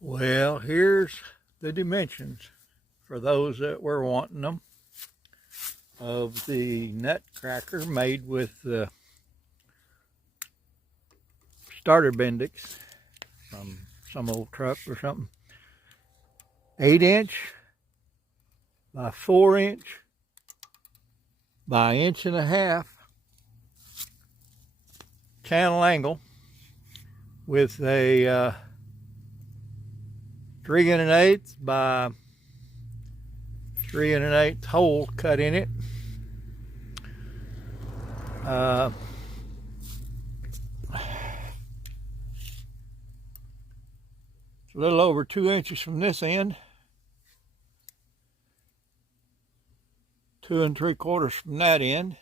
Well, here's the dimensions for those that were wanting them of the nutcracker made with the starter Bendix from some old truck or something. 8" by 4" by 1.5" channel angle with a 3 1/8 by 3 1/8 hole cut in it. It's a little over 2 inches from this end, 2 3/4 from that end.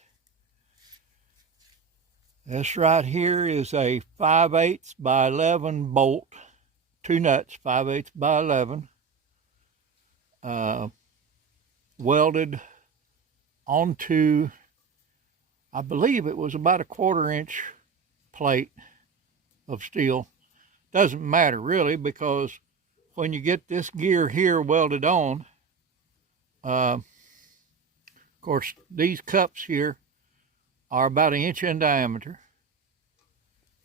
This right here is a 5/8 by 11 bolt, 2 nuts, 5/8 by 11, welded onto, I believe it was about a 1/4 inch plate of steel. Doesn't matter really, because when you get this gear here welded on, of course these cups here are about 1 inch in diameter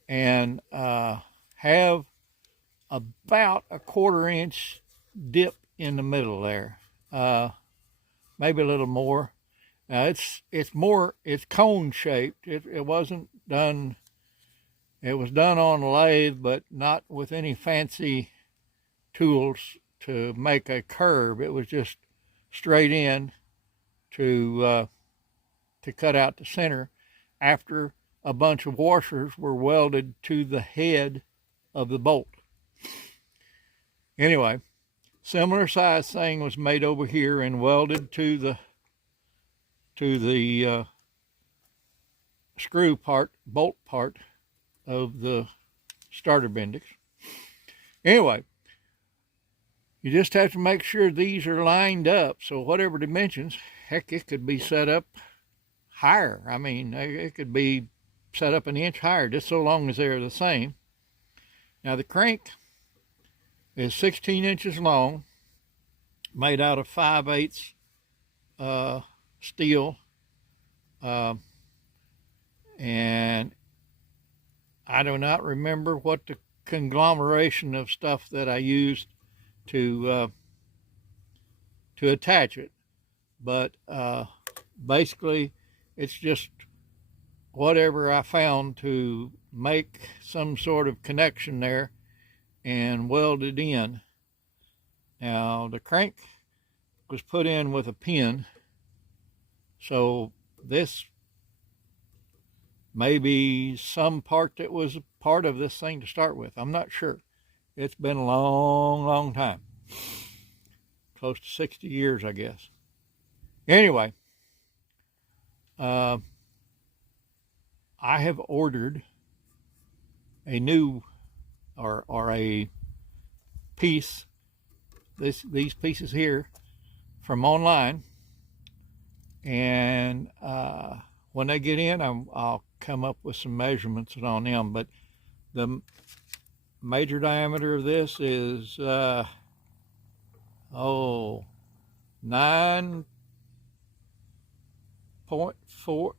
and have about a 1/4 inch dip in the middle there, maybe a little more. Now it's cone shaped. It wasn't done. It was done on a lathe, but not with any fancy tools to make a curve. It was just straight in to cut out the center after a bunch of washers were welded to the head of the bolt. Anyway, similar size thing was made over here and welded to the screw part, bolt part of the starter Bendix. Anyway, you just have to make sure these are lined up, so whatever dimensions, heck, it could be set up higher. I mean, it could be set up 1 inch higher, just so long as they're the same. Now the crank is 16 inches long, made out of 5/8 steel, and I do not remember what the conglomeration of stuff that I used to attach it, but basically it's just whatever I found to make some sort of connection there and weld it in. Now the crank was put in with a pin, so this may be some part that was a part of this thing to start with. I'm not sure. It's been a long time, close to 60 years, I guess. Anyway, I have ordered a new or a piece, these pieces here, from online, and when they get in, I'll come up with some measurements on them. But the major diameter of this is 9.4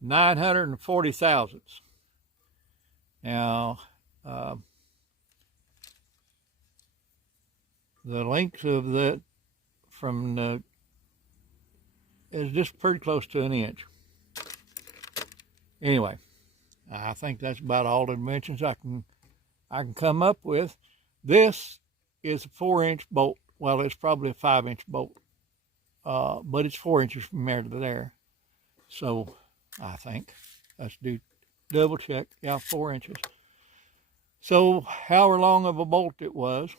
940 thousandths. Now the length of that from the is just pretty close to 1 inch. Anyway, I think that's about all the dimensions I can come up with. This is a 4-inch bolt. Well, it's probably a 5-inch bolt, but it's 4 inches from there to there. So I think, let's do double check. Yeah, 4 inches. So however long of a bolt it was,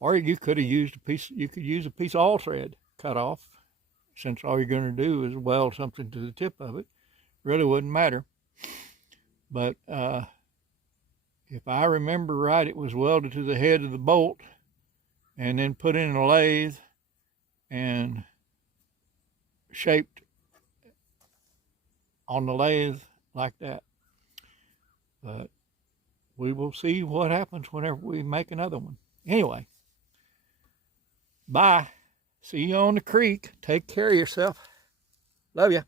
or you could have used a piece. You could use a piece of all thread cut off, since all you're going to do is weld something to the tip of it. Really wouldn't matter. But if I remember right, it was welded to the head of the bolt and then put in a lathe and shaped on the lathe like that. But we will see what happens whenever we make another one. Anyway, bye. See you on the creek. Take care of yourself. Love you.